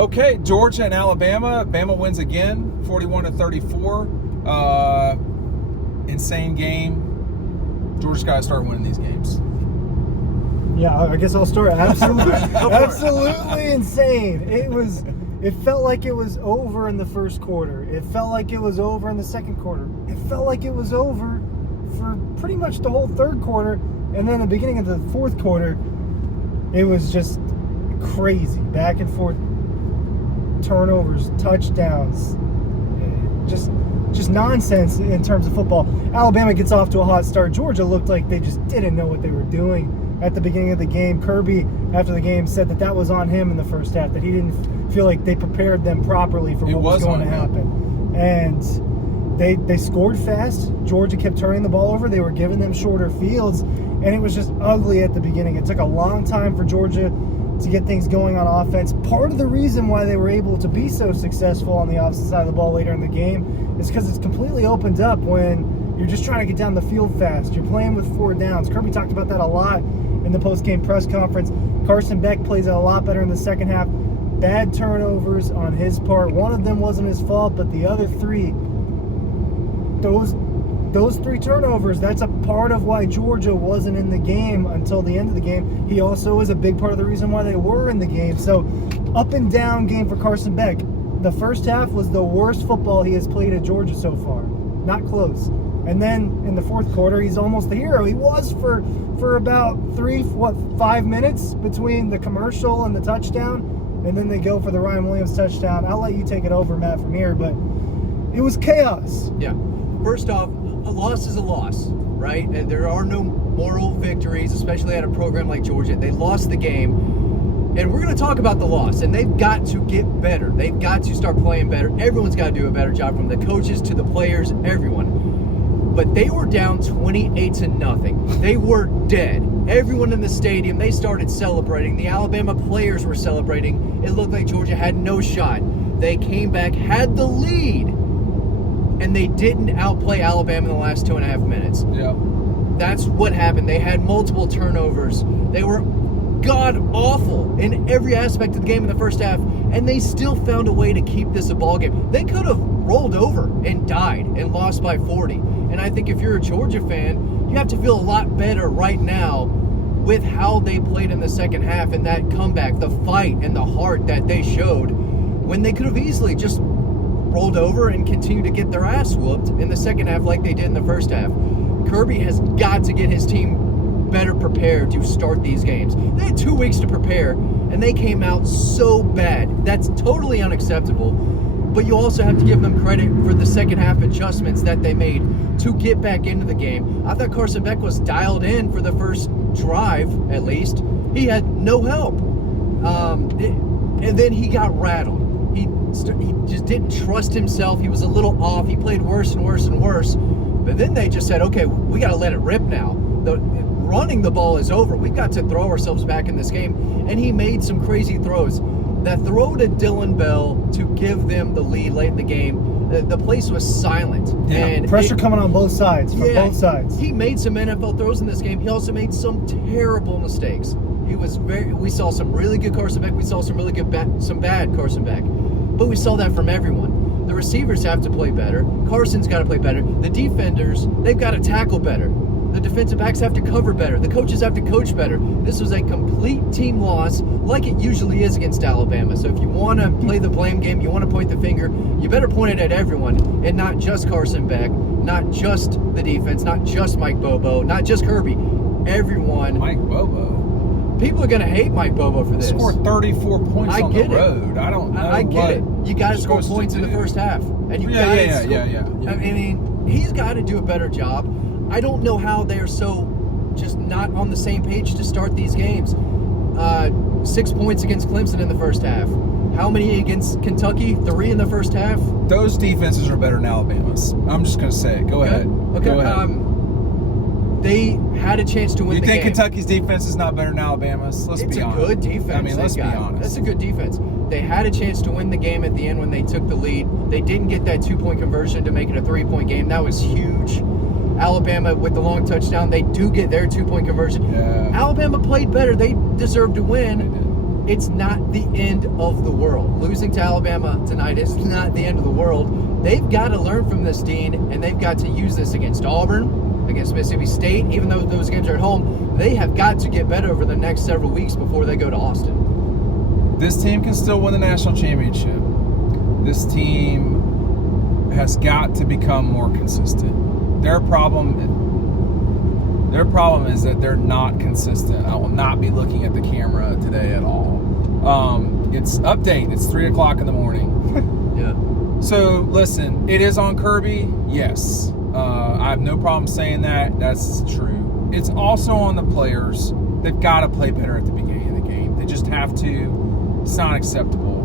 Okay, Georgia and Alabama. Bama wins again, 41-34. Insane game. Georgia's got to start winning these games. Yeah, I guess I'll start. Absolutely insane. It felt like it was over in the first quarter. It felt like it was over in the second quarter. It felt like it was over for pretty much the whole third quarter. And then the beginning of the fourth quarter, it was just crazy. Back and forth. Turnovers, touchdowns. Just nonsense in terms of football. Alabama gets off to a hot start. Georgia looked like they just didn't know what they were doing at the beginning of the game. Kirby, after the game, said that was on him in the first half, that he didn't feel like they prepared them properly for what was going to happen. And they scored fast. Georgia kept turning the ball over. They were giving them shorter fields, and it was just ugly at the beginning. It took a long time for Georgia to get things going on offense. Part of the reason why they were able to be so successful on the opposite side of the ball later in the game is because it's completely opened up when you're just trying to get down the field fast. You're playing with 4 downs. Kirby talked about that a lot in the post-game press conference. Carson Beck plays it a lot better in the second half. Bad turnovers on his part. One of them wasn't his fault, but the other 3, those 3 turnovers, that's a part of why Georgia wasn't in the game until the end of the game. He also is a big part of the reason why they were in the game. So, up and down game for Carson Beck. The first half was the worst football he has played at Georgia so far. Not close. And then in the fourth quarter, he's almost the hero. He was for about 5 minutes between the commercial and the touchdown. And then they go for the Ryan Williams touchdown. I'll let you take it over, Matt, from here. But it was chaos. Yeah. First off, a loss is a loss, right? And there are no moral victories, especially at a program like Georgia. They lost the game, and we're going to talk about the loss, and they've got to get better. They've got to start playing better. Everyone's got to do a better job, from the coaches to the players, everyone. But they were down 28-0. They were dead. Everyone in the stadium, they started celebrating. The Alabama players were celebrating. It looked like Georgia had no shot. They came back, had the lead, and they didn't outplay Alabama in the last 2.5 minutes. Yeah. That's what happened. They had multiple turnovers. They were god-awful in every aspect of the game in the first half, and they still found a way to keep this a ball game. They could have rolled over and died and lost by 40. And I think if you're a Georgia fan, you have to feel a lot better right now with how they played in the second half and that comeback, the fight and the heart that they showed, when they could have easily just rolled over and continued to get their ass whooped in the second half like they did in the first half. Kirby has got to get his team better prepared to start these games. They had 2 weeks to prepare, and they came out so bad. That's totally unacceptable. But you also have to give them credit for the second half adjustments that they made to get back into the game. I thought Carson Beck was dialed in for the first drive, at least. He had no help. And then he got rattled. He just didn't trust himself. He was a little off. He played worse and worse and worse. But then they just said, okay, we got to let it rip now. Running the ball is over. We've got to throw ourselves back in this game. And he made some crazy throws. That throw to Dylan Bell to give them the lead late in the game, the place was silent. Yeah. And pressure coming on both sides, both sides. He made some NFL throws in this game. He also made some terrible mistakes. We saw some really good Carson Beck. We saw some really good, some bad Carson Beck. But we saw that from everyone. The receivers have to play better. Carson's got to play better. The defenders, they've got to tackle better. The defensive backs have to cover better. The coaches have to coach better. This was a complete team loss, like it usually is against Alabama. So if you want to play the blame game, you want to point the finger, you better point it at everyone, and not just Carson Beck, not just the defense, not just Mike Bobo, not just Kirby. Everyone. Mike Bobo. People are going to hate Mike Bobo for this. Scored 34 points on the road. I don't know. I get it. You got to score points in the first half. And you got to score. I mean, he's got to do a better job. I don't know how they're so just not on the same page to start these games. 6 points against Clemson in the first half. How many against Kentucky? 3 in the first half. Those defenses are better than Alabama's. I'm just going to say it. Go ahead. Okay. Go ahead. They had a chance to win the game. You think Kentucky's defense is not better than Alabama's? Let's be honest. It's a good defense. I mean, let's be honest. That's a good defense. They had a chance to win the game at the end when they took the lead. They didn't get that 2-point conversion to make it a 3-point game. That was huge. Alabama with the long touchdown, they do get their 2-point conversion. Yeah. Alabama played better. They deserved to win. it's not the end of the world. Losing to Alabama tonight is not the end of the world. They've got to learn from this, Dean, and they've got to use this against Auburn, against Mississippi State. Even though those games are at home, they have got to get better over the next several weeks before they go to Austin. This team can still win the national championship. This team has got to become more consistent. Their problem is that they're not consistent. I will not be looking at the camera today at all. It's update. It's 3 o'clock in the morning. Yeah. So listen, it is on Kirby. Yes, I have no problem saying that. That's true. It's also on the players. They've got to play better at the beginning of the game. They just have to. It's not acceptable.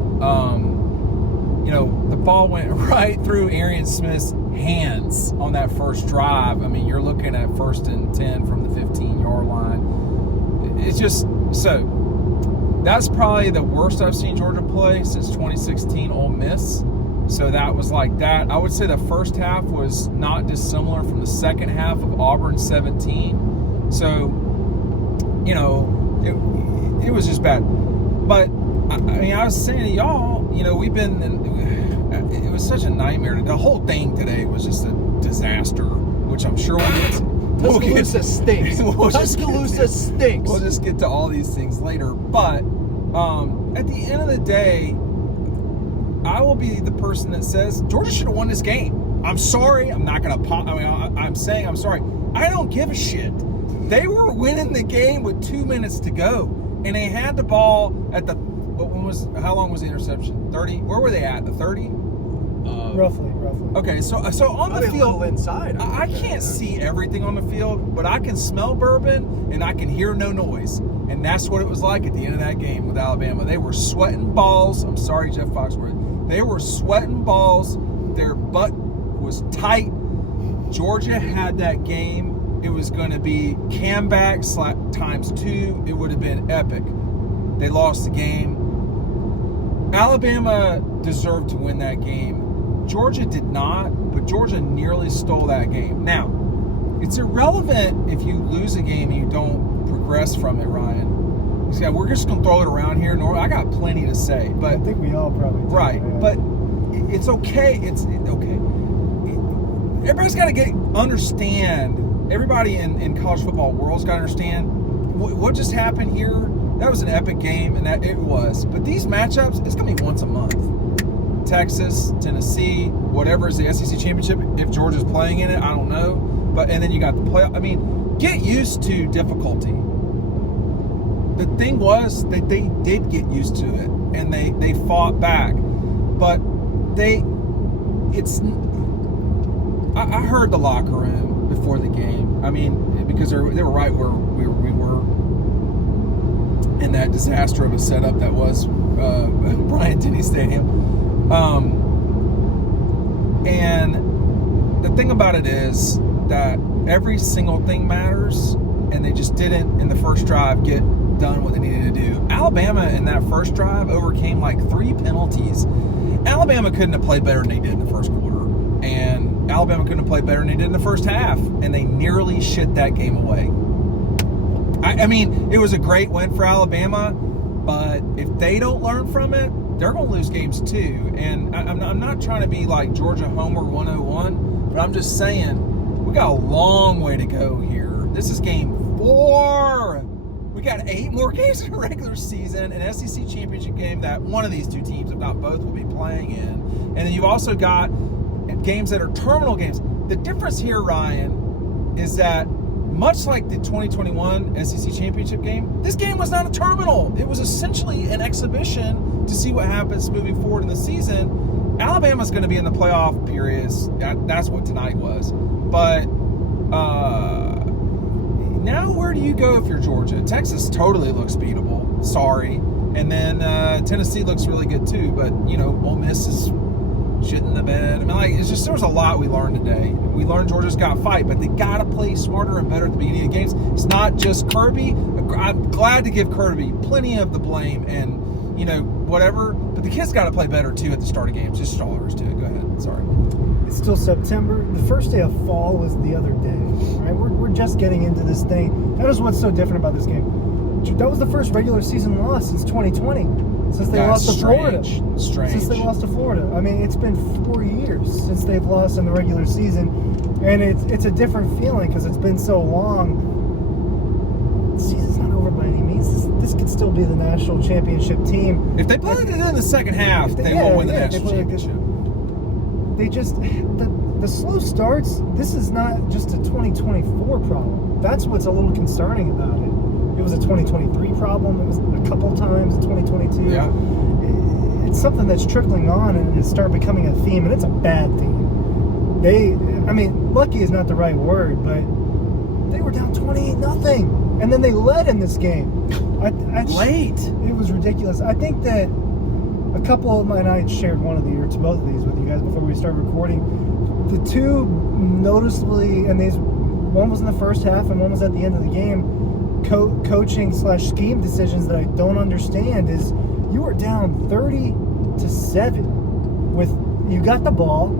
The ball went right through Arian Smith's hands on that first drive. I mean, you're looking at 1st and 10 from the 15-yard line. It's just so. That's probably the worst I've seen Georgia play since 2016 Ole Miss. So that was like that. I would say the first half was not dissimilar from the second half of Auburn 17. So, it was just bad. But, I mean, I was saying to y'all, it was such a nightmare. The whole thing today was just a disaster, which I'm sure Tuscaloosa stinks. Tuscaloosa stinks. We'll just get to all these things later. But at the end of the day, I will be the person that says Georgia should have won this game. I'm sorry. I'm not going to I'm saying I'm sorry. I don't give a shit. They were winning the game with 2 minutes to go, and they had the ball at the. How long was the interception? 30. Where were they at? The 30. Roughly. Okay, so on the field inside. I can't see everything on the field, but I can smell bourbon and I can hear no noise, and that's what it was like at the end of that game with Alabama. They were sweating balls. I'm sorry, Jeff Foxworth. They were sweating balls. Their butt was tight. Georgia had that game. It was going to be comeback ×2. It would have been epic. They lost the game. Alabama deserved to win that game. Georgia did not, but Georgia nearly stole that game. Now, it's irrelevant if you lose a game and you don't progress from it, Ryan. Yeah, we're just going to throw it around here. I got plenty to say, but I think we all probably do. Right, Yeah. but it's okay. It's okay. Everybody's got to understand. Everybody in college football world's got to understand what just happened here. That was an epic game, and that it was. But these matchups, it's going to be once a month. Texas, Tennessee, whatever is the SEC championship. If Georgia's playing in it, I don't know. And then you got the playoff. I mean, get used to difficulty. The thing was that they did get used to it, and they fought back. But I heard the locker room before the game. I mean, because they were right where we were in that disaster of a setup that was Bryant-Denny Stadium. And the thing about it is that every single thing matters, and they just didn't in the first drive get done what they needed to do. Alabama in that first drive overcame like 3 penalties. Alabama couldn't have played better than they did in the first quarter, and Alabama couldn't have played better than they did in the first half, and they nearly shit that game away. I mean, it was a great win for Alabama, but if they don't learn from it, they're going to lose games too. And I'm not trying to be like Georgia Homer 101, but I'm just saying we got a long way to go here. This is game 4. We got 8 more games in the regular season, an SEC championship game that one of these two teams, if not both, will be playing in. And then you've also got games that are terminal games. The difference here, Ryan, is that much like the 2021 SEC championship game, this game was not a terminal. It was essentially an exhibition to see what happens moving forward in the season. Alabama's going to be in the playoff periods. That's what tonight was. But now where do you go if you're Georgia? Texas totally looks beatable. Sorry. And then Tennessee looks really good too. But, Ole Miss is shitting the bed. I mean, it's just, there was a lot we learned today. We learned Georgia's got to fight, but they got to play smarter and better at the beginning of games. It's not just Kirby. I'm glad to give Kirby plenty of the blame and, whatever, but the kids got to play better too at the start of games. Just all there is to it. Go ahead. Sorry. It's still September. The first day of fall was the other day. Right? We're just getting into this thing. That is what's so different about this game. That was the first regular season loss since 2020. Since they lost to Florida. Strange. Since they lost to Florida. I mean, it's been 4 years since they've lost in the regular season. And it's a different feeling because it's been so long. The season's not over by any means. This could still be the national championship team. If they played it in the second half, they will win the national championship. They just the slow starts. This is not just a 2024 problem. That's what's a little concerning about it. It was a 2023 problem. It was a couple times in 2022. Yeah. It's something that's trickling on and it's started becoming a theme, and it's a bad theme. Lucky is not the right word, but they were down 28-0, and then they led in this game. Late. It was ridiculous. I think that a couple of and I shared both of these with you guys before we started recording. The two noticeably, and one was in the first half and one was at the end of the game. Coaching/scheme decisions that I don't understand is you were down 30-7 with you got the ball.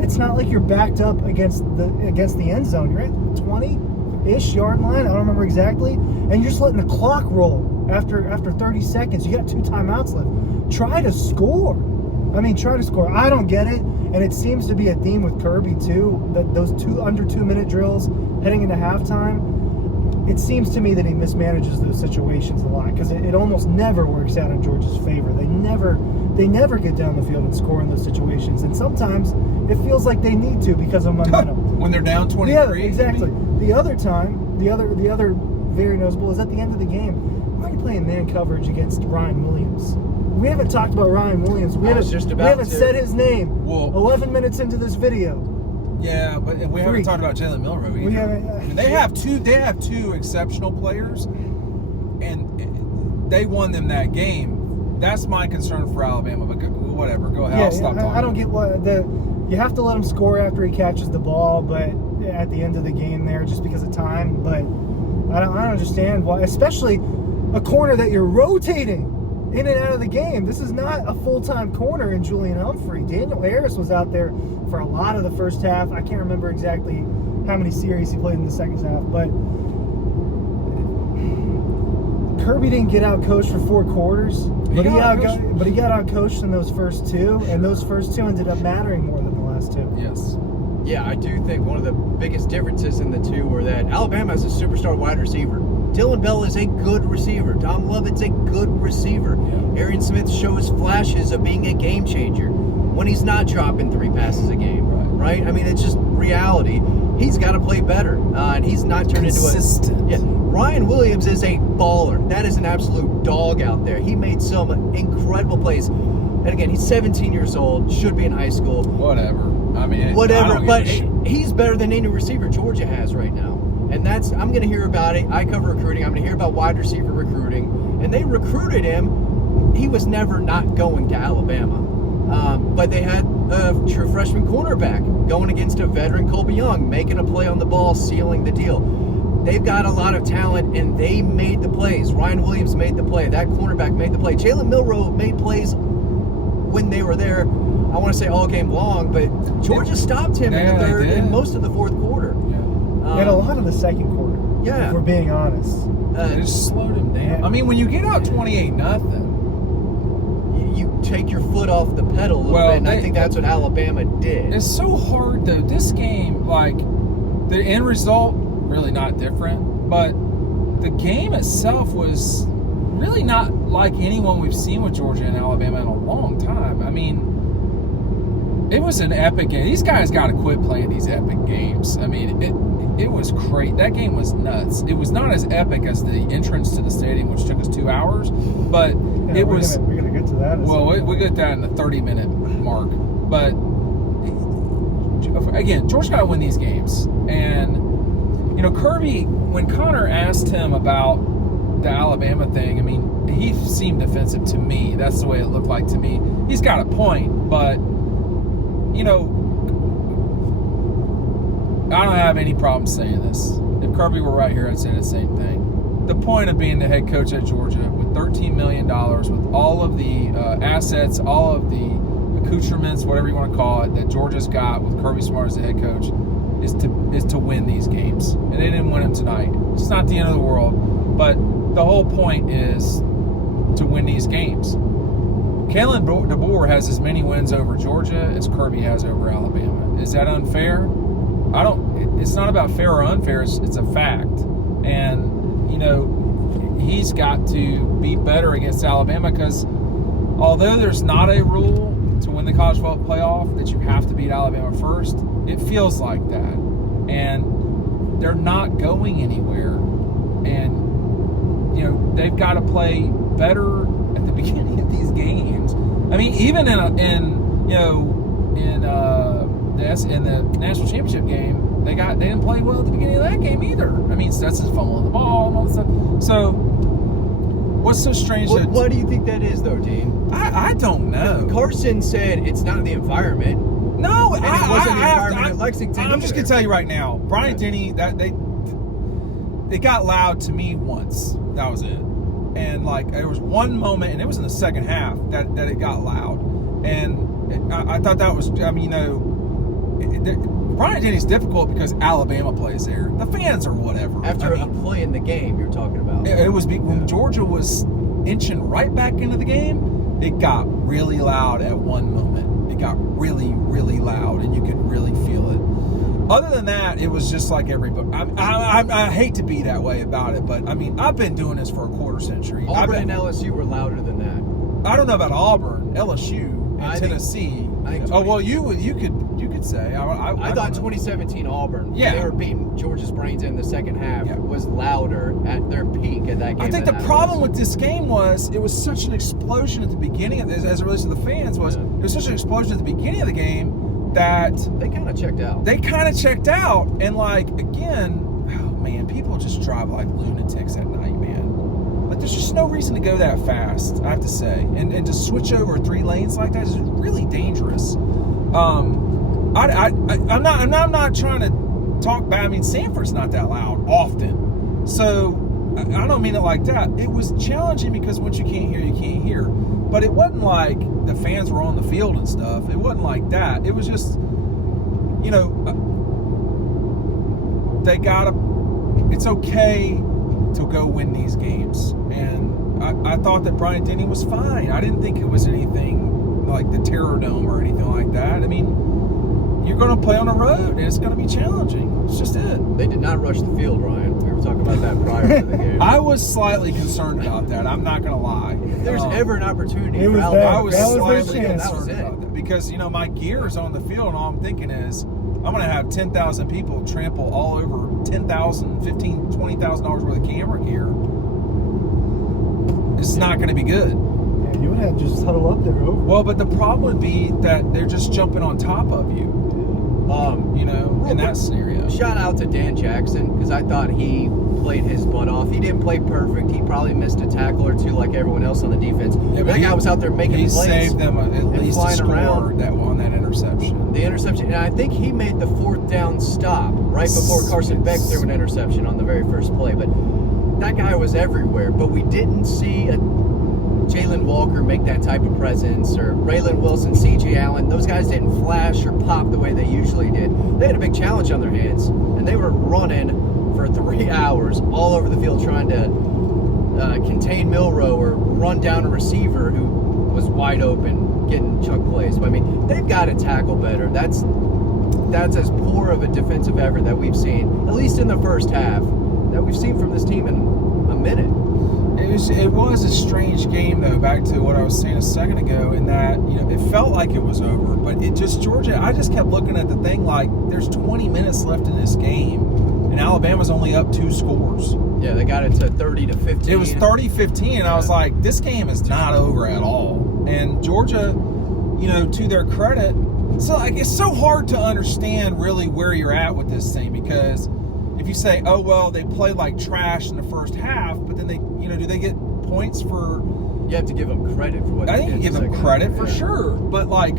It's not like you're backed up against the end zone. You're at 20-ish yard line. I don't remember exactly, and you're just letting the clock roll after 30 seconds. You got 2 timeouts left. Try to score. I don't get it, and it seems to be a theme with Kirby too. That those under 2-minute drills heading into halftime. It seems to me that he mismanages those situations a lot because it almost never works out in Georgia's favor. They never get down the field and score in those situations, and sometimes it feels like they need to because of momentum. When they're down 23. Yeah, exactly. The other time, the other very noticeable is at the end of the game. Why are you playing man coverage against Ryan Williams? We haven't talked about Ryan Williams. We haven't said his name. 11 minutes into this video. Yeah, but we haven't talked about Jalen Milroe either. We haven't. They have two exceptional players, and they won them that game. That's my concern for Alabama. But whatever, go ahead. I'll stop talking. I don't get you have to let him score after he catches the ball, but at the end of the game there, just because of time. But I don't understand why, especially a corner that you're rotating in and out of the game. This is not a full-time corner in Julian Humphrey. Daniel Harris was out there for a lot of the first half. I can't remember exactly how many series he played in the second half, but Kirby didn't get out-coached for 4 quarters, but he got out-coached in those first 2, and those first 2 ended up mattering more than the last 2. Yes. Yeah, I do think one of the biggest differences in the two were that Alabama has a superstar wide receiver. Dylan Bell is a good receiver. Tom Lovett's a good receiver. Yeah. Arian Smith shows flashes of being a game changer when he's not dropping 3 passes a game, right? I mean, it's just reality. He's got to play better, and he's not turned Consistent. into a... Yeah. Ryan Williams is a baller. That is an absolute dog out there. He made some incredible plays. And again, he's 17 years old, should be in high school. Whatever. But he's better than any receiver Georgia has right now. And I'm going to hear about it. I cover recruiting. I'm going to hear about wide receiver recruiting. And they recruited him. He was never not going to Alabama. But they had a true freshman cornerback going against a veteran Colby Young, making a play on the ball, sealing the deal. They've got a lot of talent, and they made the plays. Ryan Williams made the play. That cornerback made the play. Jalen Milroe made plays when they were there. I want to say all game long, but Georgia stopped him in the third and most of the fourth quarter. Yeah. And a lot of the second quarter. Yeah. If we're being honest. It just slowed him down. I mean, when you get out 28-0, you take your foot off the pedal a little bit, and I think that's what Alabama did. It's so hard, though. This game, like, the end result, really not different, but the game itself was really not like anyone we've seen with Georgia and Alabama in a long time. I mean, it was an epic game. These guys got to quit playing these epic games. I mean, it was crazy. That game was nuts. It was not as epic as the entrance to the stadium, which took us 2 hours, but it was... We're going to get to that. Well, we get that in the 30-minute mark. But, again, Georgia got to win these games. And, you know, Kirby, when Connor asked him about the Alabama thing, I mean, he seemed defensive to me. That's the way it looked like to me. He's got a point, but, you know, I don't have any problem saying this. If Kirby were right here, I'd say the same thing. The point of being the head coach at Georgia with $13 million, with all of the assets, all of the accoutrements, whatever you want to call it, that Georgia's got with Kirby Smart as the head coach, is to win these games. And they didn't win them tonight. It's not the end of the world. But the whole point is to win these games. Kalen DeBoer has as many wins over Georgia as Kirby has over Alabama. Is that unfair? It's not about fair or unfair. It's a fact. And, you know, he's got to be better against Alabama because although there's not a rule to win the college football playoff that you have to beat Alabama first, it feels like that. And they're not going anywhere. And, you know, they've got to play better at the beginning of these games. I mean, even in the national championship game, they didn't play well at the beginning of that game either. I mean, Stetson's fumbling the ball and all this stuff. So, what's so strange? Why do you think that is, though, Dean? I don't know. Carson said it's not the environment. No, and it wasn't the environment at Lexington. I'm just gonna tell you right now, Bryant Denny, it got loud to me once. That was it. And like there was one moment, and it was in the second half that it got loud, and I thought that was. I mean, you know, Bryant Denny's difficult because Alabama plays there. The fans are whatever. After a play in the game, you're talking about. It was when Georgia was inching right back into the game. It got really loud at one moment. It got really, really loud, and you could really feel it. Other than that, it was just like everybody. I hate to be that way about it, but I mean, I've been doing this for a quarter century. Auburn and LSU were louder than that. I don't know about Auburn, LSU, and Tennessee. Well, you could say. I thought 2017 Auburn, they were beating Georgia's brains in the second half, was louder at their peak at that game. I think the problem with this game was it was such an explosion at the beginning of this, as it relates to the fans, it was such an explosion at the beginning of the game that they kind of checked out. And like again, oh man, people just drive like lunatics at night, man. Like there's just no reason to go that fast, I have to say, and to switch over 3 lanes like that is really dangerous. I'm not trying to talk bad. I mean, Sanford's not that loud often, so I don't mean it like that. It was challenging because once you can't hear, you can't hear. But it wasn't like the fans were on the field and stuff. It wasn't like that. It was just, you know, it's okay to go win these games. And I thought that Bryant Denny was fine. I didn't think it was anything like the Terror Dome or anything like that. I mean, you're going to play on the road, and it's going to be challenging. It's just it. They did not rush the field, Ryan. We were talking about that prior to the game. I was slightly concerned about that. I'm not going to lie. If there's ever an opportunity for Alabama, I was slightly concerned about that because, you know, my gear is on the field, and all I'm thinking is I'm going to have 10,000 people trample all over $10,000, $15,000, $20,000 worth of camera gear. It's not going to be good. Yeah, you would have just huddle up there. Well, but the problem would be that they're just jumping on top of you. You know, in that scenario. Shout out to Dan Jackson, because I thought he played his butt off. He didn't play perfect. He probably missed a tackle or two like everyone else on the defense. Yeah, but that guy was out there making plays. He saved them at least a score on that interception. The interception, and I think he made the 4th down stop right before Carson Beck threw an interception on the very first play. But that guy was everywhere. But we didn't see a Jalen Walker make that type of presence, or Raylan Wilson, C.J. Allen. Those guys didn't flash or pop the way they usually did. They had a big challenge on their hands, and they were running for 3 hours all over the field trying to contain Milroe or run down a receiver who was wide open, getting chunk plays. But I mean, they've got to tackle better. That's as poor of a defensive effort that we've seen, at least in the first half, that we've seen from this team in a minute. It was a strange game, though, back to what I was saying a second ago, in that, you know, it felt like it was over, but Georgia, I just kept looking at the thing like there's 20 minutes left in this game, and Alabama's only up 2 scores. Yeah, they got it to 30-15. It was 30-15, and I was like, this game is not over at all. And Georgia, you know, to their credit, so like it's so hard to understand really where you're at with this thing, because if you say, oh, well, they played like trash in the first half, but then they, you know, do they get points for... You have to give them credit for what they did. I think you give them credit for sure. But, like,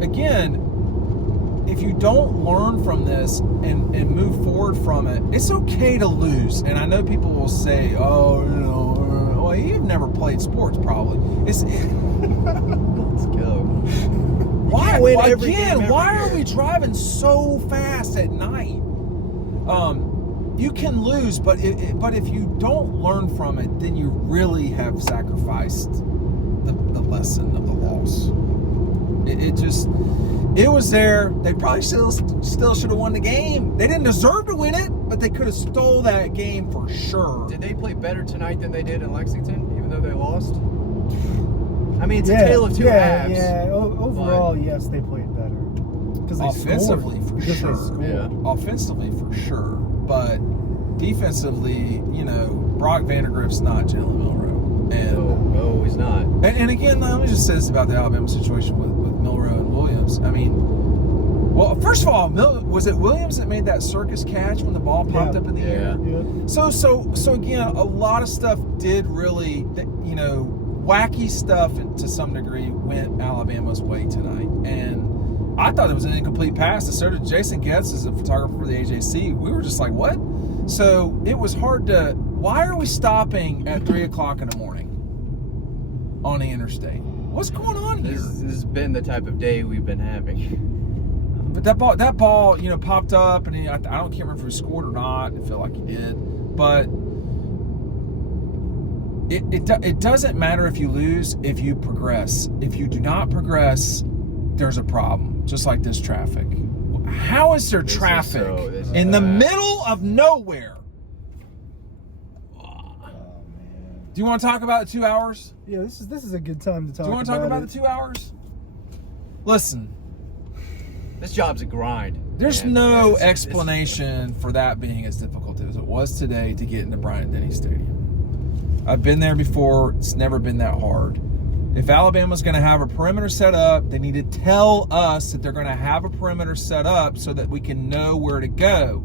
again, if you don't learn from this and move forward from it, it's okay to lose. And I know people will say, oh, you know, well, you've never played sports probably. Let's go. Why are we driving so fast at night? you can lose, but if you don't learn from it, then you really have sacrificed the lesson of the loss. It was there. They probably still should have won the game. They didn't deserve to win it, but they could have stole that game for sure. Did they play better tonight than they did in Lexington, even though they lost? I mean, it's a tale of two halves. Yeah, overall, yes, they played better. Offensively, for sure. Yeah. Offensively, for sure. But defensively, Brock Vandergrift's not Jalen Milroe. And No, he's not. And again, let me just say this about the Alabama situation with Milroe and Williams. I mean, well, first of all, was it Williams that made that circus catch when the ball popped up in the air? Yeah. So again, a lot of stuff did really, wacky stuff to some degree went Alabama's way tonight. And I thought it was an incomplete pass. So did Jason Getz as a photographer for the AJC. We were just like, what? So it was hard to, why are we stopping at 3 o'clock in the morning on the interstate? What's going on here? This has been the type of day we've been having. But that ball, popped up, and I can't remember if he scored or not. It felt like he did. But it doesn't matter if you lose, if you progress. If you do not progress, there's a problem. Just like this traffic. How is there traffic in the middle of nowhere? Do you want to talk about the 2 hours? Yeah, this is a good time to talk. Do you want to talk about the 2 hours? Listen, this job's a grind. there's no explanation for that being as difficult as it was today to get into Bryant-Denny Stadium. I've been there before. It's never been that hard. If Alabama's going to have a perimeter set up, they need to tell us that they're going to have a perimeter set up so that we can know where to go.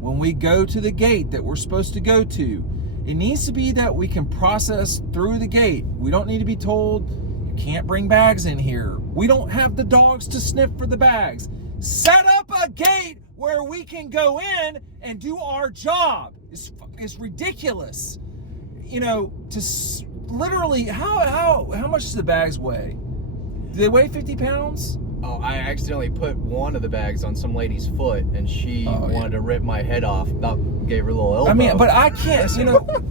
When we go to the gate that we're supposed to go to, it needs to be that we can process through the gate. We don't need to be told, you can't bring bags in here. We don't have the dogs to sniff for the bags. Set up a gate where we can go in and do our job. It's ridiculous. Literally, how much does the bags weigh? Do they weigh 50 pounds? Oh, I accidentally put one of the bags on some lady's foot, and she wanted to rip my head off. About gave her a little elbow. I mean, but I can't.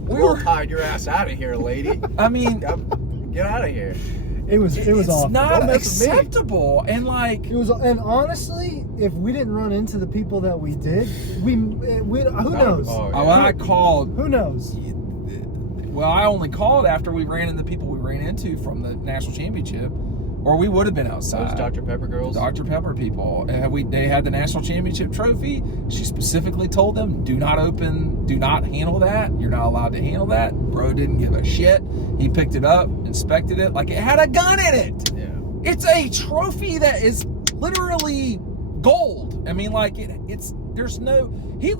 We were tied your ass out of here, lady. I mean, get out of here. It was awful. It's not acceptable, and it was. And honestly, if we didn't run into the people that we did, we who knows? I called. Who knows? Well, I only called after we ran into the people we ran into from the national championship, or we would have been outside. Those Dr. Pepper girls? Dr. Pepper people. They had the national championship trophy. She specifically told them, do not handle that. You're not allowed to handle that. Bro didn't give a shit. He picked it up, inspected it like it had a gun in it. Yeah. It's a trophy that is literally gold. I mean,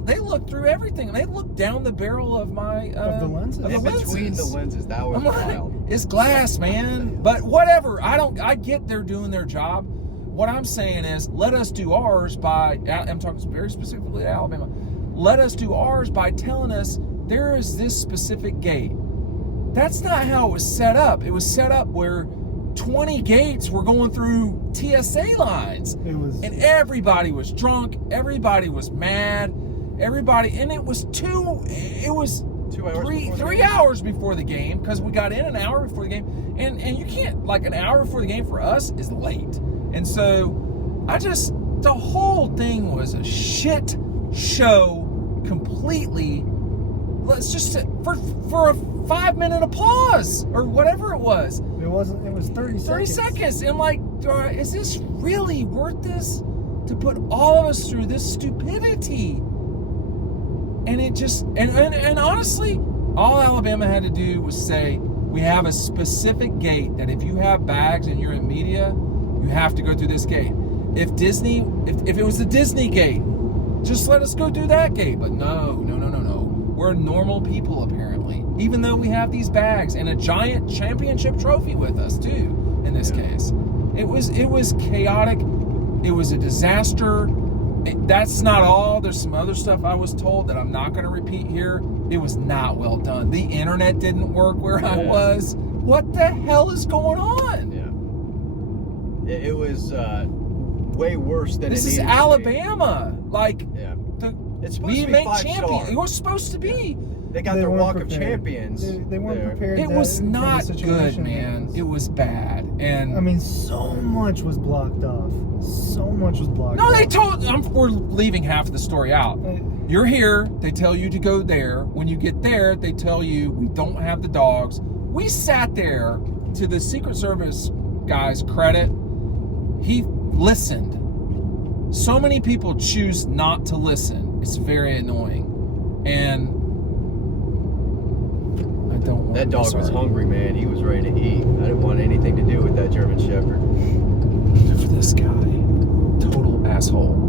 they looked through everything. They looked down the barrel of the lenses. Between the lenses, that was wild. It's glass, man. But whatever. I get they're doing their job. What I'm saying is, let us do ours by, I'm talking very specifically to Alabama, let us do ours by telling us there is this specific gate. That's not how it was set up. It was set up where 20 gates were going through TSA lines. And everybody was drunk. Everybody was mad. And it was 3 hours before the game, because we got in an hour before the game. And you can't, an hour before the game for us is late. And so the whole thing was a shit show completely. Let's just for a 5-minute applause or whatever it was. It was 30 seconds. 30 seconds. And is this really worth this? To put all of us through this stupidity? And it just, and honestly, all Alabama had to do was say, we have a specific gate that if you have bags and you're in media, you have to go through this gate. If it was the Disney gate, just let us go through that gate. But no. We're normal people, apparently. Even though we have these bags and a giant championship trophy with us, too, in this case. It was chaotic. It was a disaster. That's not all. There's some other stuff I was told that I'm not going to repeat here. It was not well done. The internet didn't work where I was. What the hell is going on? Yeah. It was way worse than this it is needed Alabama. to be. It's supposed We to be made 5 champions. star. It was supposed to be. They got They their weren't walk of prepared. champions. They weren't there. prepared. It that- was for the not good, situation. man. It was bad. And I mean, so much was blocked off. So much was blocked no, off. they told. We're leaving half of the story out. You're here. They tell you to go there. When you get there, they tell you we don't have the dogs. We sat there. To the Secret Service guy's credit, he listened. So many people choose not to listen. It's very annoying. And I don't want That dog was sorry. hungry, man. He was ready to eat. I didn't want anything to do with that German Shepherd. This guy, total asshole.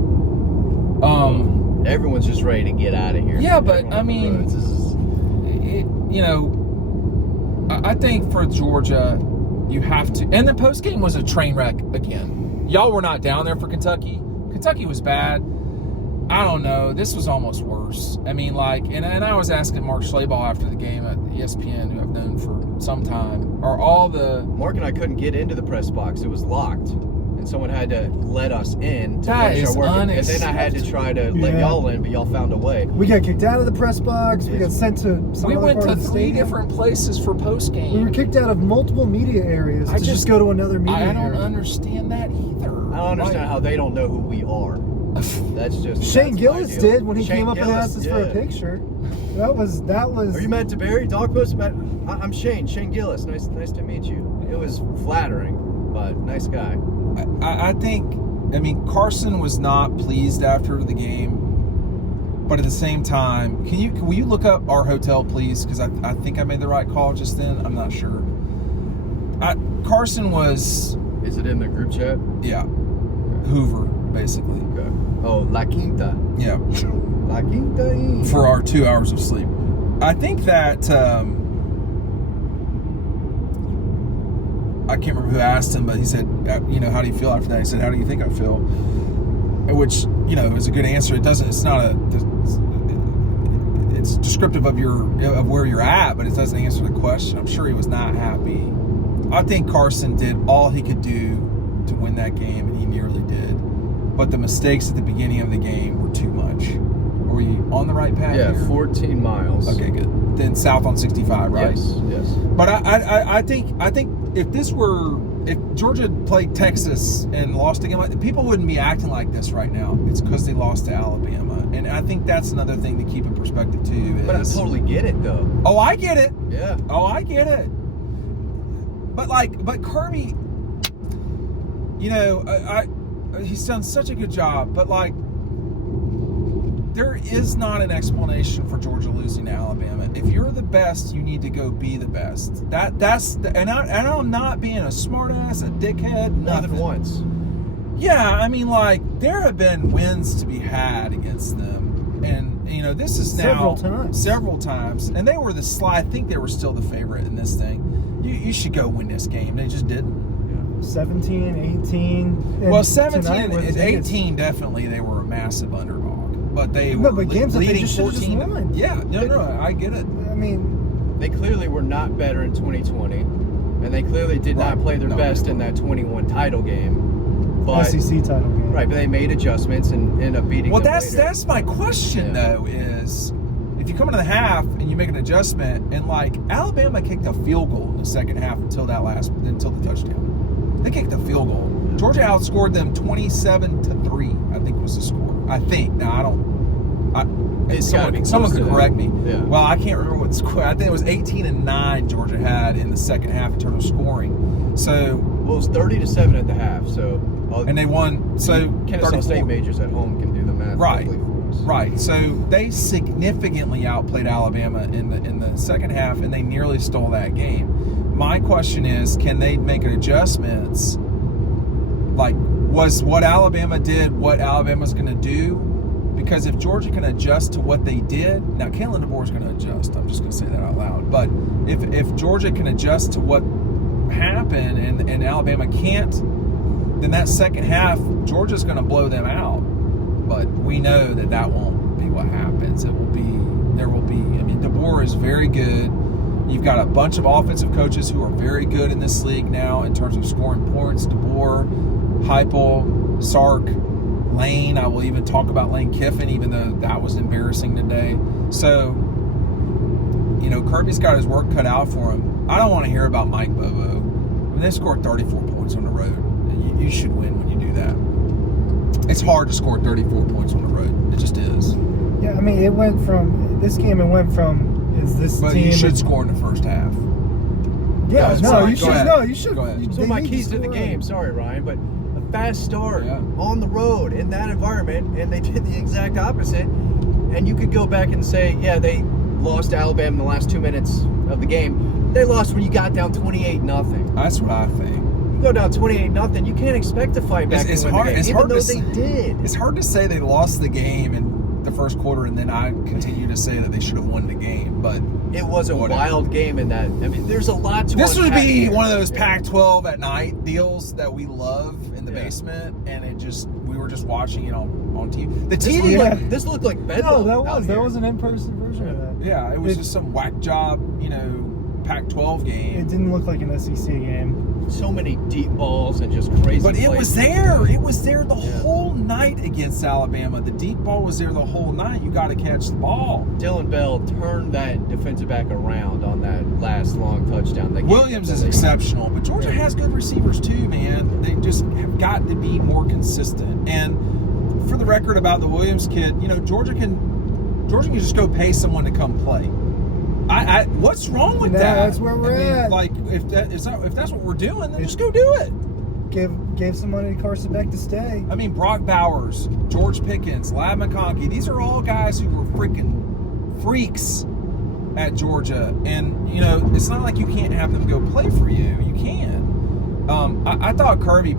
Everyone's just ready to get out of here. Yeah, but, Everyone I on the mean, roads. This is- I think for Georgia, you have to. And the post game was a train wreck again. Y'all were not down there for Kentucky. Kentucky was bad. I don't know. This was almost worse. I mean, and I was asking Mark Schlabach after the game at ESPN, who I've known for some time, are all the. Mark and I couldn't get into the press box. It was locked. And someone had to let us in to That finish is our work. And then I had to try to let Yeah. y'all in, but y'all found a way. We got kicked out of the press box. We got sent to some We other went part to of the 3 stadium. different places for post game. We were kicked out of multiple media areas to just go to another media I don't area. understand that either. I don't understand how they don't know who we are. That's just Shane that's my Gillis deal. did when he Shane came up and Gillis, asked us for a yeah. picture. That was. Are you Matt DeBerry? Dog post Matt. I'm Shane Gillis. Nice to meet you. It was flattering, but nice guy. I think, Carson was not pleased after the game, but at the same time, will you look up our hotel, please? Because I think I made the right call just then. I'm not sure. Carson was, Is it in the group chat? yeah, Hoover, basically. Okay. Oh, La Quinta. Yeah, La Quinta. for our 2 hours of sleep. I think that, I can't remember who asked him, but he said, how do you feel after that? He said, how do you think I feel? Which, is a good answer. It's descriptive of where you're at, but it doesn't answer the question. I'm sure he was not happy. I think Carson did all he could do to win that game, and he nearly did. But the mistakes at the beginning of the game were too much. Are we on the right path Yeah, here? 14 miles. Okay, good. Then south on 65, right? Yes. But I think if Georgia played Texas and lost again, people wouldn't be acting like this right now. It's because they lost to Alabama, and I think that's another thing to keep in perspective too. But I totally get it though. Oh, I get it. Yeah. Oh, I get it. But Kirby, he's done such a good job. But there is not an explanation for Georgia losing to Alabama. If you're the best, you need to go be the best. And I'm not being a smartass, a dickhead, nothing. Once. Yeah, there have been wins to be had against them, and this is now several times, and they were I think they were still the favorite in this thing. You should go win this game. They just didn't. 17, 18. Well, 17 and and 18 definitely they were a massive underdog. But they No, were but games that they leading just should've 14. just won. Yeah, no, I get it. They clearly were not better in 2020, and they clearly did not play their best in that 21 title game. But, SEC title game. Right, but they made adjustments and ended up beating. Well, them that's later. that's my question though. Is if you come into the half and you make an adjustment, and Alabama kicked a field goal in the second half until the touchdown. They kicked a field goal. Georgia outscored them 27-3. I think was the score. I think. Now I don't. Someone could correct me. Yeah. Well, I can't remember what the score. I think it was 18-9 Georgia had in the second half in terms of scoring. So. Well, it was 30-7 at the half. So. And they won. So Kennesaw State majors at home can do the math. Right. quickly for us. Right. So they significantly outplayed Alabama in the second half, and they nearly stole that game. My question is, can they make adjustments? Was what Alabama did what Alabama's going to do? Because if Georgia can adjust to what they did, now Kalen DeBoer's going to adjust. I'm just going to say that out loud. But if Georgia can adjust to what happened and Alabama can't, then that second half, Georgia's going to blow them out. But we know that won't be what happens. There will be. DeBoer is very good. You've got a bunch of offensive coaches who are very good in this league now in terms of scoring points. DeBoer, Heupel, Sark. Lane. I will even talk about Lane Kiffin, even though that was embarrassing today. So, you know, Kirby's got his work cut out for him. I don't want to hear about Mike Bobo. I mean, they scored 34 points on the road. And you should win when you do that. It's hard to score 34 points on the road. It just is. Yeah, I mean, it went from is this but team? You should score in the first half. Yeah, Guys, no, go you should. ahead. No, you should. Go ahead. So my keys to the game, sorry Ryan, but a fast start on the road in that environment, and they did the exact opposite. And you could go back and say, yeah, they lost to Alabama in the last 2 minutes of the game. They lost when you got down 28-0. That's what I think. You go down 28-0, you can't expect to fight back It's and win hard. the game, It's even hard though to they did. It's hard to say they lost the game in the first quarter, and then I continue to say that they should have won the game. But It was a wild game in that. I mean, there's a lot to this would unpack be here. one of those Pac-12 at night deals that we love in the basement, and we were just watching it on TV. The TV, This looked like No, bedlam. that was an in-person version of that. yeah, it was just some whack job, Pac-12 game. It didn't look like an SEC game. So many deep balls and just crazy. But it plays. was there. It was there the whole night against Alabama. The deep ball was there the whole night. You got to catch the ball. Dylan Bell turned that defensive back around on that last long touchdown. Williams is exceptional, but Georgia has good receivers too, man. They just have got to be more consistent. And for the record about the Williams kid, Georgia can just go pay someone to come play. What's wrong with that? That's where we're at. Like if that's what we're doing, then just go do it. Gave some money to Carson Beck to stay. I mean, Brock Bowers, George Pickens, Lad McConkey, these are all guys who were freaking freaks at Georgia. And, it's not like you can't have them go play for you. You can. I thought Kirby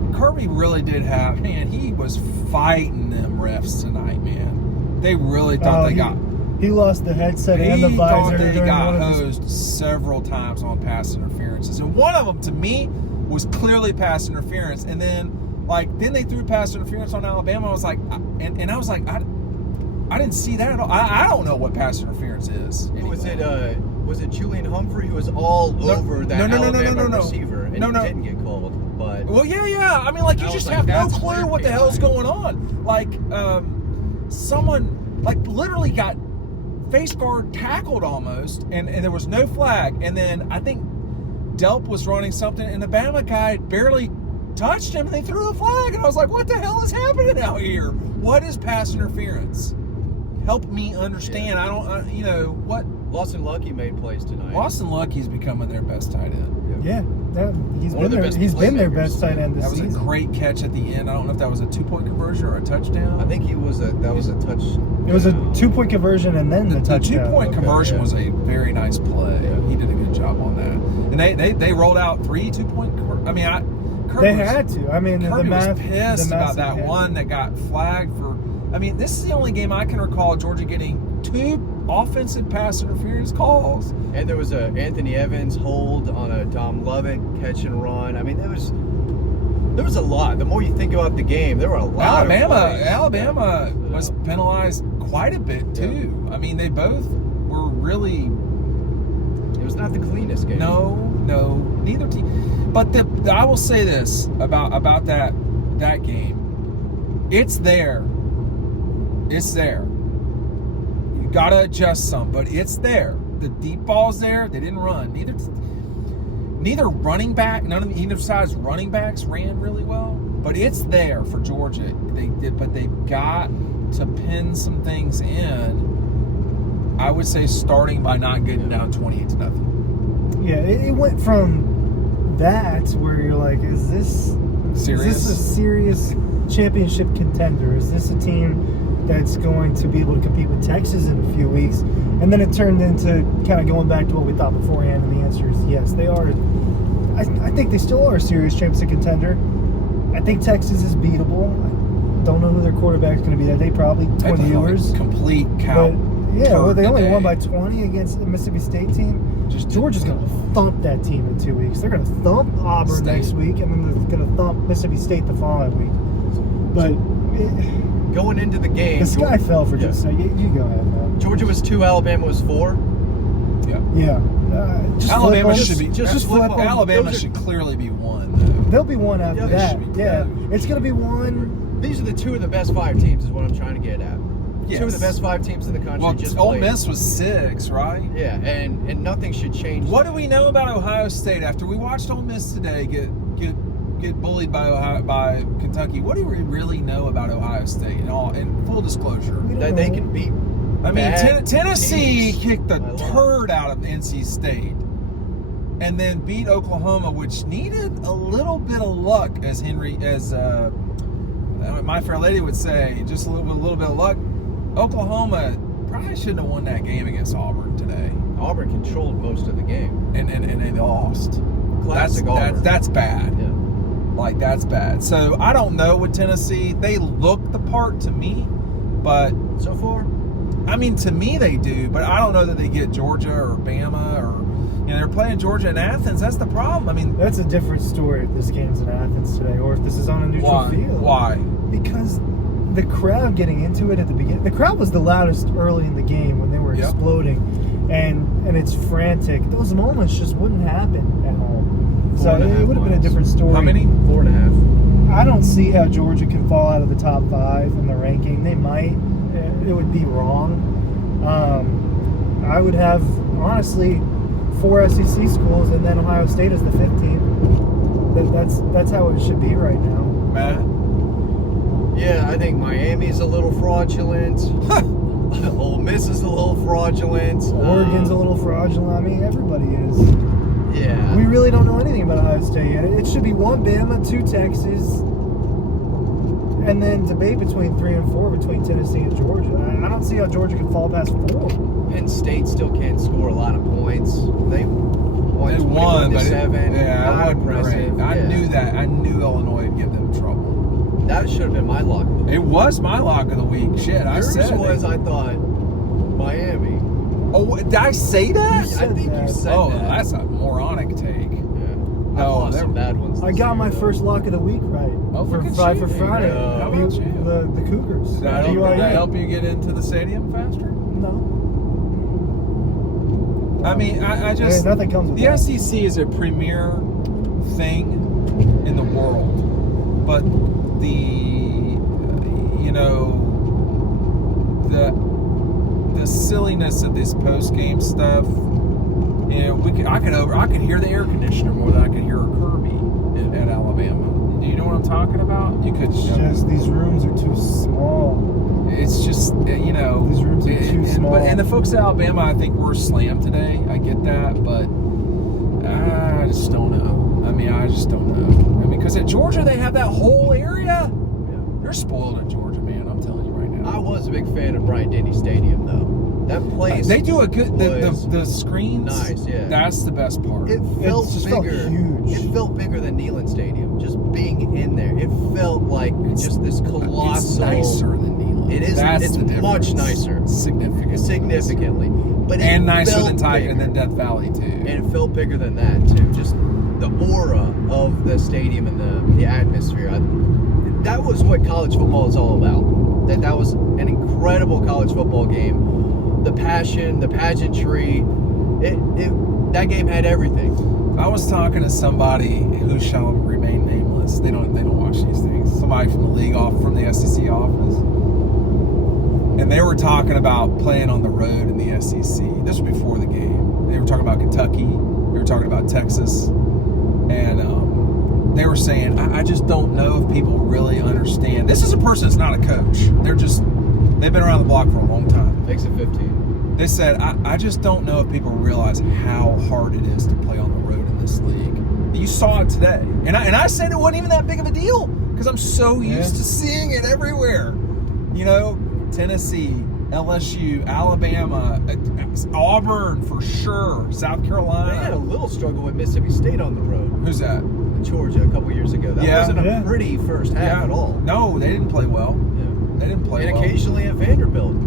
really did he was fighting them refs tonight, man. They really thought he lost the headset and the visor. He got hosed several times on pass interferences. And one of them, to me, was clearly pass interference. And then they threw pass interference on Alabama. I was like, I was like, I didn't see that at all. I don't know what pass interference is. Anyway. Was it Julian Humphrey who was all over that Alabama receiver and didn't get called? But well, yeah. I mean, you just have no clue what the hell's going on. Someone literally got face guard tackled almost, and there was no flag. And then I think Delp was running something, and the Bama guy barely touched him, and they threw a flag. And I was like, what the hell is happening out here? What is pass interference? Help me understand. I don't, what? Lawson Lucky made plays tonight. Lawson Lucky's becoming their best tight end. Yeah, he's been their best tight end this season. That was a great catch at the end. I don't know if that was a 2-point conversion or a touchdown. I think that was a touch. It was a 2-point conversion and then the touchdown. The 2-point conversion was a very nice play. Yeah. He did a good job on that. And they rolled out 3 2-point conversions. I mean, They had to. I mean, Kirby the math, was pissed about that had one that got flagged for. I mean, this is the only game I can recall Georgia getting 2 offensive pass interference calls. And there was a Anthony Evans hold on a Dom Lovett catch and run. I mean, there was a lot. The more you think about the game, there were a lot. Alabama was penalized quite a bit too. Yeah. I mean, they both were really. It was not the cleanest game. No, neither team. But I will say this about that game. It's there. It's there. You gotta adjust some, but it's there. The deep ball's there. They didn't run. Neither running back, none of either side's running backs ran really well. But it's there for Georgia. But they've got to pin some things in. I would say starting by not getting down 28-0. Yeah, it went from that where you're like, is this serious? Is this a serious championship contender? Is this a team that's going to be able to compete with Texas in a few weeks? And then it turned into kind of going back to what we thought beforehand, and the answer is yes, they are. I think they still are a serious championship contender. I think Texas is beatable. I don't know who their quarterback's going to be that day, probably 20 years. Complete cow. They only won by 20 against the Mississippi State team. Georgia's going to thump that team in 2 weeks. They're going to thump Auburn next week, and then they're going to thump Mississippi State the following week. But going into the game, the sky fell for just a second. You go ahead, man. Georgia was 2, Alabama was 4. Yeah. Alabama should be. Alabama should clearly be 1. Though. They'll be 1 after that. Should be it's going to be 1. These are the two of the best 5 teams, is what I'm trying to get at. Yes. 2 of the best 5 teams in the country Well, just Ole played. Miss was 6, right? Yeah, and nothing should change. What do we know about Ohio State after we watched Ole Miss today get bullied by Kentucky? What do we really know about Ohio State? In full disclosure, That they can beat. I mean, bad Tennessee teams kicked the by law. turd out of NC State, and then beat Oklahoma, which needed a little bit of luck, as My Fair Lady would say, just a little bit of luck. Oklahoma probably shouldn't have won that game against Auburn today, Auburn controlled most of the game. and they lost. Classic Auburn. That's bad. Yeah. Like, that's bad. So I don't know with Tennessee. They look the part to me, but So far, I mean, to me they do. But I don't know that they get Georgia or Bama or they're playing Georgia in Athens. That's the problem. I mean, That's a different story if this game's in Athens today, or if this is on a neutral why? field. Why? Because the crowd getting into it at the beginning, the crowd was the loudest early in the game when they were Yep. exploding, and it's frantic. Those moments just wouldn't happen at home. So 4.5 it would have been a miles. different story. How many? 4.5. I don't see how Georgia can fall out of the top 5 in the ranking. They might. It would be wrong. I would have, honestly, 4 SEC schools and then Ohio State as the 5th team. That's how it should be right now. Matt? Yeah, I think Miami's a little fraudulent. Ole Miss is a little fraudulent. Oregon's a little fraudulent. I mean, everybody is. Yeah. We really don't know anything about Ohio State yet. It should be 1 Bama, 2 Texas, and then debate between 3 and 4 between Tennessee and Georgia. I don't see how Georgia can fall past 4. Penn State still can't score a lot of points. They won They 21 won, to but 7. yeah, Not it wasn't impressive. great. I Yeah. knew that. I knew Illinois would give them trouble. That should have been my lock of the week. It was my lock of the week. Shit, I Yours said was, it. I thought, Miami. Oh, did I say that? I said think you that. said Oh, that. that's a moronic take. Yeah. No, I lost there- some bad ones. I this got year, my though. first lock of the week right. Oh, for look at Five you. for Friday. There you go. How about you? The Cougars. Did that BYU. help you get into the stadium faster? No. I mean, I just... Nothing comes with The that. SEC is a premier thing in the world, but the silliness of this post game stuff. I could hear the air conditioner more than I could hear a Kirby at Alabama. Do you know what I'm talking about? You could. It's just these rooms are too small. It's just These rooms are too small. And the folks at Alabama, I think, were slammed today. I get that, but I just don't know. I mean, I just don't know. I mean, because at Georgia they have that whole area. They're spoiled in Georgia, man. I'm telling you right now. I was a big fan of Bryant-Denny Stadium, though. That place. They do a good was the screens. nice, yeah. That's the best part. It felt just felt bigger. huge. It felt bigger than Neyland Stadium. Just being in there, it felt like just this colossal. It's nicer than Neyland. It is. That's It's the difference. much nicer, Significantly. but it And nicer felt than Titan bigger. than Death Valley too. And it felt bigger than that too. Just the aura of the stadium and the atmosphere. That was what college football is all about. That was an incredible college football game. The passion, the pageantry. That game had everything. I was talking to somebody who shall remain nameless. They don't watch these things. Somebody from the league from the SEC office. And they were talking about playing on the road in the SEC. This was before the game. They were talking about Kentucky. They were talking about Texas. And they were saying, I just don't know if people really understand. This is a person that's not a coach. They've been around the block for a long time. Makes it 15. They said, I just don't know if people realize how hard it is to play on the road in this league. You saw it today. And I said it wasn't even that big of a deal because I'm so used to seeing it everywhere. Tennessee, LSU, Alabama, Auburn for sure, South Carolina. They had a little struggle with Mississippi State on the road. Who's that? Georgia a couple years ago. That wasn't a pretty first half at all. No, they didn't play well. Yeah. They didn't play And well. occasionally at Vanderbilt,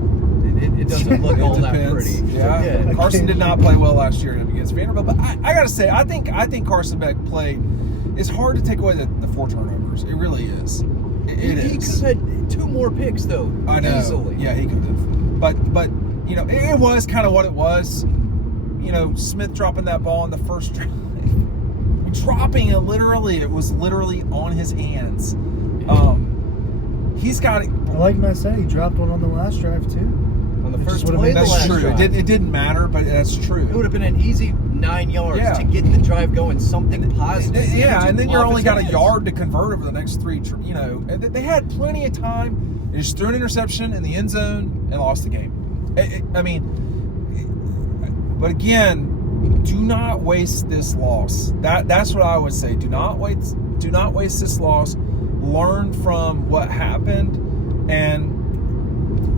it doesn't look all that Depends. pretty. Yeah. Carson did not play well last year against Vanderbilt, but I gotta say, I think Carson Beck played. It's hard to take away the 4 turnovers. It really is. It He is. could have had 2 more picks though. I know. Easily. Yeah, he could have. But it was kind of what it was. Smith dropping that ball in the first drive. Dropping it literally. It was literally on his hands. he's got it. Like Matt said, he dropped one on the last drive too. On the It first just would've play made of the That's last true. drive. It didn't matter, but that's true. It would have been an easy 9 yards Yeah. to get the drive going, something positive. Yeah, and then you're only got a Offensive yard to convert over the next three. And they had plenty of time. They just threw an interception in the end zone and lost the game. I mean, but again, do not waste this loss. That's what I would say. Do not waste this loss. Learn from what happened, and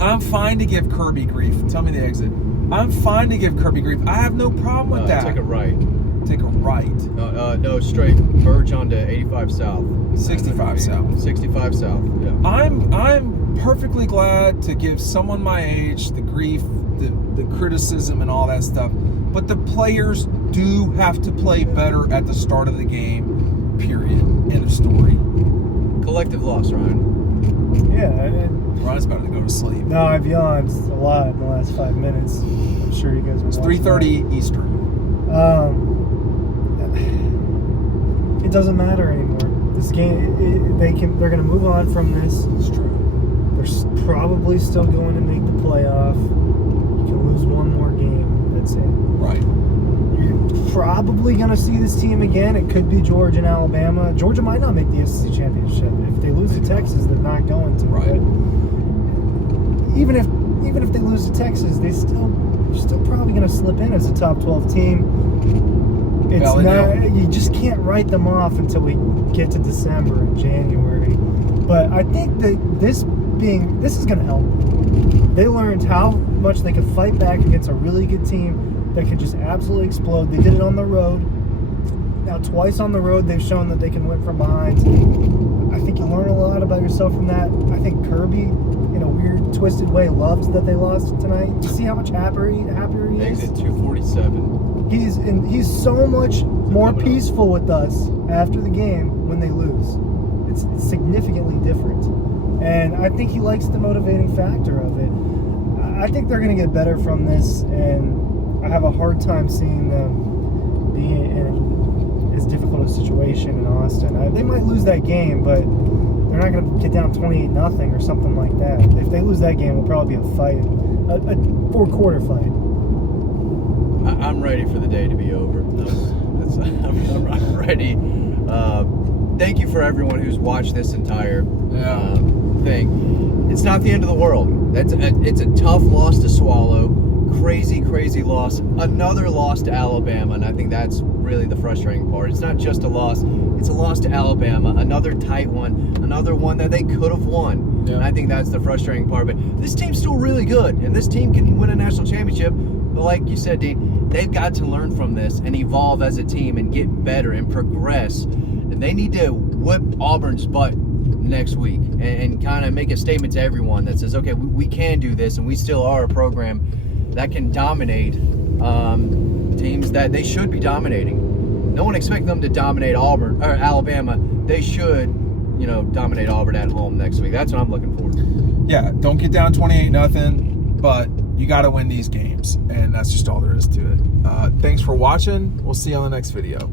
I'm fine to give Kirby grief. Tell me the exit. I'm fine to give Kirby grief. I have no problem with that. Take a right. Take a right. No, straight. Merge onto 85 South. 65 South. 65 South, yeah. I'm perfectly glad to give someone my age the grief, the criticism, and all that stuff. But the players do have to play better at the start of the game. Period. End of story. Collective loss, Ryan. Yeah, and Ryan's about to go to sleep. no, I've yawned a lot in the last 5 minutes. I'm sure you guys were. It's watching 3:30 Eastern. that. It doesn't matter anymore. This game, they're going to move on from this. It's true. They're probably still going to make the playoff. You can lose one more game. That's it. Right. You're probably going to see this team again. It could be Georgia and Alabama. Georgia might not make the SEC championship. If they lose to Texas, they're not going to. Right. But even if they lose to Texas, they're still probably going to slip in as a top 12 team. It's Belly not. down. You just can't write them off until we get to December and January. But I think that this is going to help. They learned how much they could fight back against a really good team that could just absolutely explode. They did it on the road. Now twice on the road, they've shown that they can win from behind. I think you learn a lot about yourself from that. I think Kirby, in a weird, twisted way, loved that they lost tonight. You see how much happier he is? Exit 247. He's so much more peaceful with us after the game when they lose. It's significantly different. And I think he likes the motivating factor of it. I think they're going to get better from this, and I have a hard time seeing them be in as difficult a situation in Austin. They might lose that game, but they're not going to get down 28-0 or something like that. If they lose that game, it'll probably be a fight, a four-quarter fight. I'm ready for the day to be over. I'm ready. Thank you for everyone who's watched this entire thing. It's not the end of the world. It's a tough loss to swallow. Crazy loss. Another loss to Alabama, and I think that's really the frustrating part. It's not just a loss. It's a loss to Alabama. Another tight one. Another one that they could have won. Yeah. And I think that's the frustrating part. But this team's still really good, and this team can win a national championship. But like you said, Dean, they've got to learn from this and evolve as a team and get better and progress. And they need to whip Auburn's butt next week and kind of make a statement to everyone that says, okay, we can do this, and we still are a program that can dominate teams that they should be dominating. No one expects them to dominate Auburn or Alabama. They should, dominate Auburn at home next week. That's what I'm looking for. Yeah, don't get down 28-0, but you got to win these games, and that's just all there is to it. Thanks for watching. We'll see you on the next video.